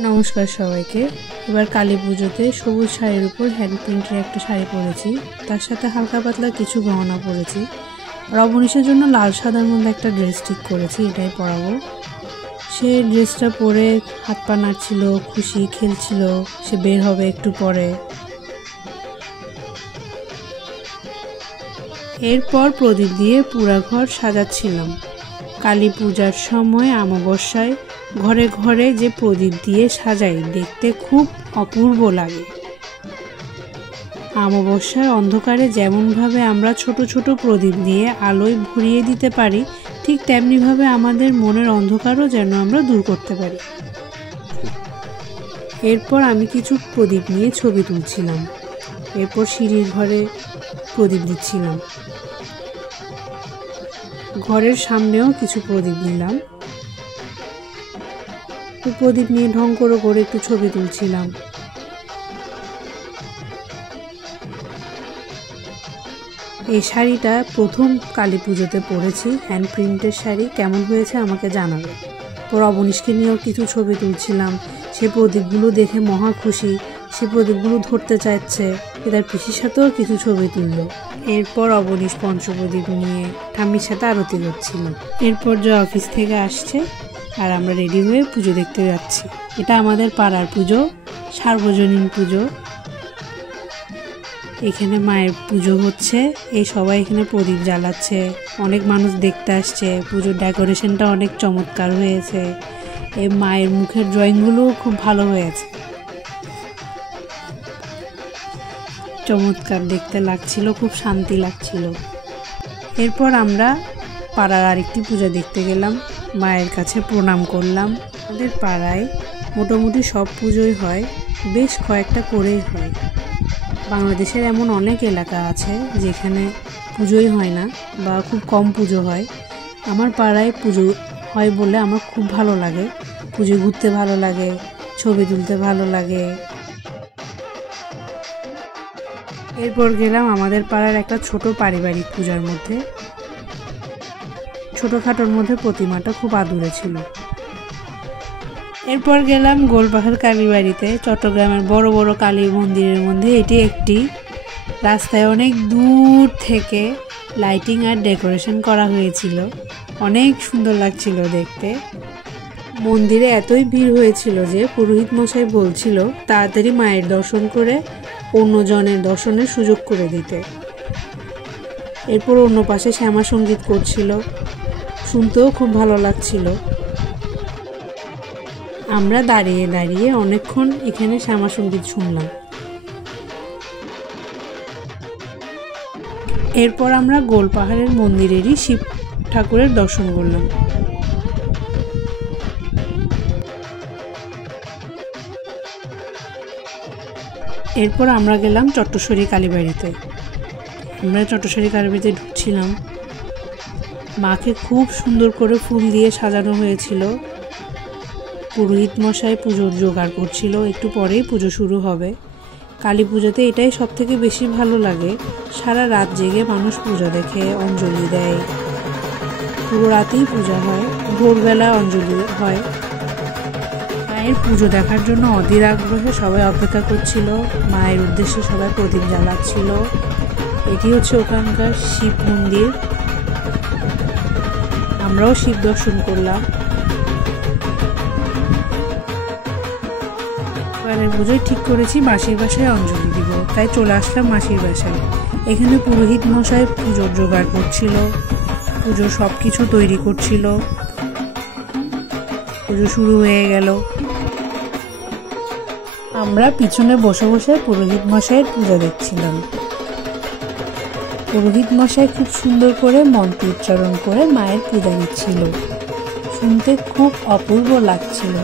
নমস্কার সবাইকে। এবার কালী পুজোতে সবুজ শাড়ির উপর হ্যান্ড প্রিন্টের একটা শাড়ি পরেছি, তার সাথে হালকা পাতলা কিছু গহনা পরেছি। আর অবনীশের জন্য লাল সাদার মধ্যে একটা ড্রেস ঠিক করেছি, এটাই পরাবো। সে ড্রেসটা পরে হাত পা নাড়ছিল, খুশি খেলছিল, সে বের হবে একটু পরে। এরপর প্রদীপ দিয়ে পুরা ঘর সাজাচ্ছিলাম। কালী পূজার সময় অমাবস্যায় ঘরে ঘরে যে প্রদীপ দিয়ে সাজাই, দেখতে খুব অপূর্ব লাগে। অমাবস্যার অন্ধকারে যেমনভাবে আমরা ছোট ছোট প্রদীপ দিয়ে আলোয় ভরিয়ে দিতে পারি, ঠিক তেমনিভাবে আমাদের মনের অন্ধকারও যেন আমরা দূর করতে পারি। এরপর আমি কিছু প্রদীপ নিয়ে ছবি তুলছিলাম। এরপর সিঁড়ির ঘরে প্রদীপ দিচ্ছিলাম। ঘরের সামনেও কিছু প্রদীপ দিলাম। প্রদীপ নিয়ে ঢং করে একটু ছবি তুলছিলাম। এই শাড়িটা প্রথম কালী পুজোতে পরেছি, হ্যান্ড প্রিন্টের শাড়ি। কেমন হয়েছে আমাকে জানাবে। পর অবনীশকে নিয়েও কিছু ছবি তুলছিলাম। সে প্রদীপগুলো দেখে মহা খুশি, সে প্রদীপগুলো ধরতে চাইছে। তার পিসির সাথেও কিছু ছবি তুলল। এরপর অবনীশ পঞ্চপ্রদীপ নিয়ে ঠাম্মির সাথে আরতি করছিল। এরপর যে অফিস থেকে আসছে আর আমরা রেডি হয়ে পুজো দেখতে যাচ্ছি। এটা আমাদের পাড়ার পুজো, সার্বজনীন পুজো। এখানে মায়ের পুজো হচ্ছে, এই সবাই এখানে প্রদীপ জ্বালাচ্ছে, অনেক মানুষ দেখতে আসছে। পুজোর ডেকোরেশনটা অনেক চমৎকার হয়েছে। এই মায়ের মুখের ড্রয়িংগুলোও খুব ভালো হয়েছে, চমৎকার দেখতে লাগছিল, খুব শান্তি লাগছিল। এরপর আমরা পাড়ার আরেকটি পূজা দেখতে গেলাম, মায়ের কাছে প্রণাম করলাম। আমাদের পাড়ায় মোটামুটি সব পুজোই হয়, বেশ কয়েকটা করেই হয়। বাংলাদেশের এমন অনেক এলাকা আছে যেখানে পুজোই হয় না বা খুব কম পুজো হয়। আমার পাড়ায় পুজো হয় বলে আমার খুব ভালো লাগে। পুজো ঘুরতে ভালো লাগে, ছবি তুলতে ভালো লাগে। এরপর গেলাম আমাদের পাড়ার একটা ছোট পারিবারিক পূজার মধ্যে। ছোটখাটোর মধ্যে প্রতিমাটা খুব আদুরে ছিল। এরপর গেলাম গোলপাহাড় কালীবাড়িতে, চট্টগ্রামের বড় বড় কালী মন্দিরের মধ্যে এটি একটি। রাস্তায় অনেক দূর থেকে লাইটিং আর ডেকোরেশন করা হয়েছিল, অনেক সুন্দর লাগছিল দেখতে। মন্দিরে এতই ভিড় হয়েছিল যে পুরোহিত মশাই বলছিল তাড়াতাড়ি মায়ের দর্শন করে অন্যজনের দর্শনের সুযোগ করে দিতে। এরপর অন্য পাশে শ্যামা সঙ্গীত করছিল, শুনতেও খুব ভালো লাগছিল। আমরা দাঁড়িয়ে দাঁড়িয়ে অনেকক্ষণ এখানে শ্যামা সঙ্গীত শুনলাম। এরপর আমরা গোলপাহাড়ের মন্দিরেরই শিব ঠাকুরের দর্শন করলাম। এরপর আমরা গেলাম চট্টশ্বরী কালীবাড়িতে। আমরা চট্টশ্বরী কালীবাড়িতে ঢুকছিলাম। মাকে খুব সুন্দর করে ফুল দিয়ে সাজানো হয়েছিল। পুরোহিত মশাই পুজোর জোগাড় করছিল, একটু পরেই পুজো শুরু হবে। কালী পুজোতে এটাই সব থেকে বেশি ভালো লাগে, সারা রাত জেগে মানুষ পূজা দেখে, অঞ্জলি দেয়। পুরো রাতেই পূজা হয়, ভোরবেলা অঞ্জলি হয়। মায়ের পুজো দেখার জন্য অধীর আগ্রহে সবাই অপেক্ষা করছিল। মায়ের উদ্দেশ্যে সবাই প্রদীপ জ্বালাচ্ছিল। এটি হচ্ছে ওখানকার শিব মন্দির। আমরাও শিব দর্শন করলাম। এবারের পুজোয় ঠিক করেছি মাসির বাসায় অঞ্জলি দিব, তাই চলে আসলাম মাসির বাসায়। এখানে পুরোহিত মশাই পুজোর জোগাড় করছিল, পুজোর সব কিছু তৈরি করছিল। পুজো শুরু হয়ে গেল। আমরা পিছনে বসে বসে পুরোহিত মশাইয়ের পূজা দেখছিলাম। পুরোহিত মশাই খুব সুন্দর করে মন্ত্র উচ্চারণ করে মায়ের পূজা দিচ্ছিল, শুনতে খুব অপূর্ব লাগছিল।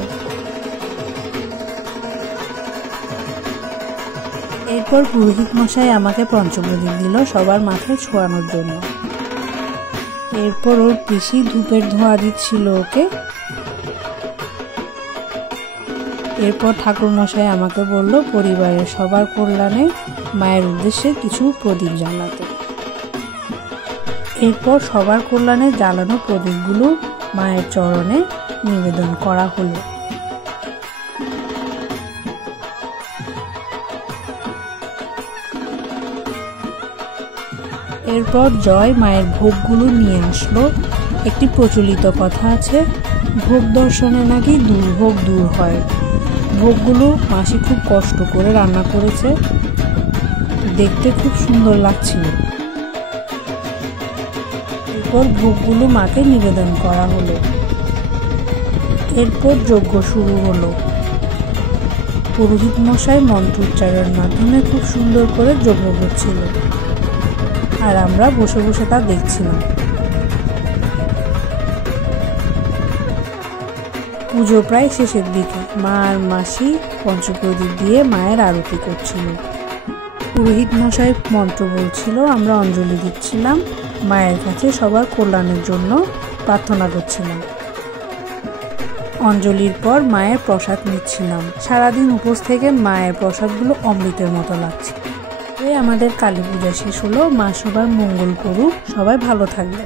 এরপর পুরোহিত মশাই আমাকে পঞ্চপ্রদীপ দিল সবার মাথায় ছোঁয়ানোর জন্য। এরপর ওর পিসি ধূপের ধোঁয়া দিচ্ছিল ওকে। এরপর ঠাকুর মশাই আমাকে বলল পরিবারের সবার কল্যাণে মায়ের উদ্দেশ্যে কিছু প্রদীপ জ্বালাতে। এরপর সবার কল্যাণে জ্বালানো প্রদীপগুলো মায়ের চরণে নিবেদন করা হলো। এরপর জয় মায়ের ভোগগুলো নিয়ে আসলো। একটি প্রচলিত কথা আছে, ভোগ দর্শনে নাকি দুর্ভোগ দূর হয়। ভোগগুলো মাসি খুব কষ্ট করে রান্না করেছে, দেখতে খুব সুন্দর লাগছিল। এরপর ভোগগুলো মাকে নিবেদন করা হলো। এরপর যজ্ঞ শুরু হলো। পুরোহিত মশাই মন্ত্র উচ্চারণের মাধ্যমে খুব সুন্দর করে যজ্ঞ করছিল, আর আমরা বসে বসে তা দেখছিলাম। পুজো প্রায় শেষের দিকে। মা আর মাসি পঞ্চপ্রদীপ দিয়ে মায়ের আরতি করছিল। পুরোহিত মশাই মন্ত্র বলছিল, আমরা অঞ্জলি দিচ্ছিলাম, মায়ের কাছে সবার কল্যাণের জন্য প্রার্থনা করছিলাম। অঞ্জলির পর মায়ের প্রসাদ নিচ্ছিলাম। সারাদিন উপোস থেকে মায়ের প্রসাদগুলো অমৃতের মতো লাগছে। আমাদের কালী পূজা শেষ হলো। মা সবার মঙ্গল করুক, সবাই ভালো থাকবে।